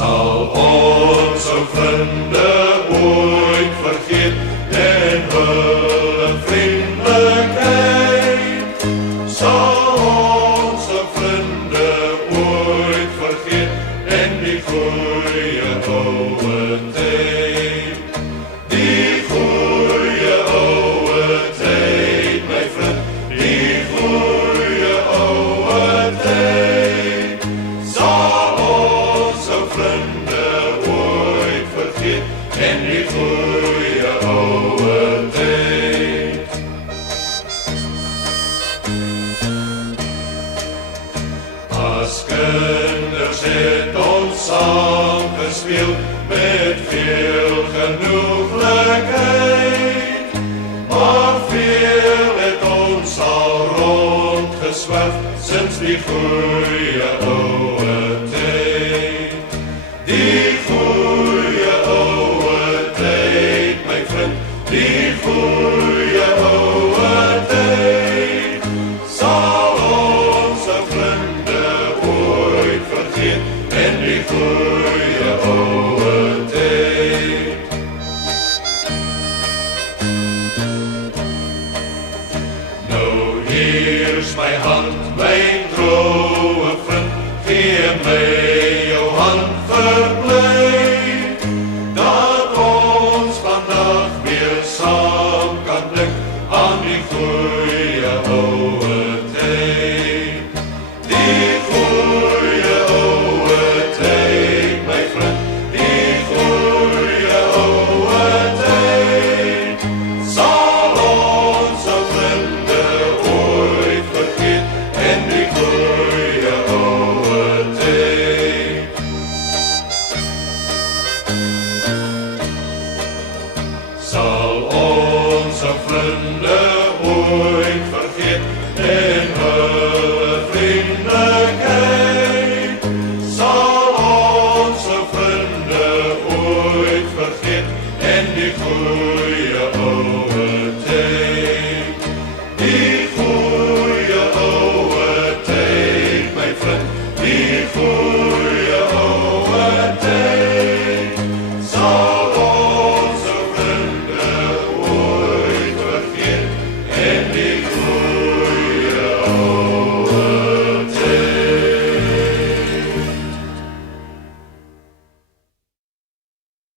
Sal onze vrienden ooit vergeet en hulle vriendelijkheid? Sal onze vrienden ooit vergeet en die goeie oude tijd? Die goeie oude tijd, my vriend, die goeie oude tijd. Sal onze vrienden ooit vergeet en die goeie oude tijd? As kinders het ons saam gespeel met veel genoeglikheid, maar veel het ons al rondgeswerf sinds die goeie oude tijd. Die goeie oude tijd, my vriend, die goeie oude tijd. Sal onze vrienden ooit vergeet en die goeie oude tijd? Nou hier is my hand, my trouwe vriend, gee my jou hand verbly, dat ons vandag weer saam kan dink aan die goeie oude tijd. Die goeie oude tijd, my vriend, die goeie oude tijd. Sal onze vrienden ooit vergeet en die goeie oude tijd? Sal onze vrienden ooit vergeet en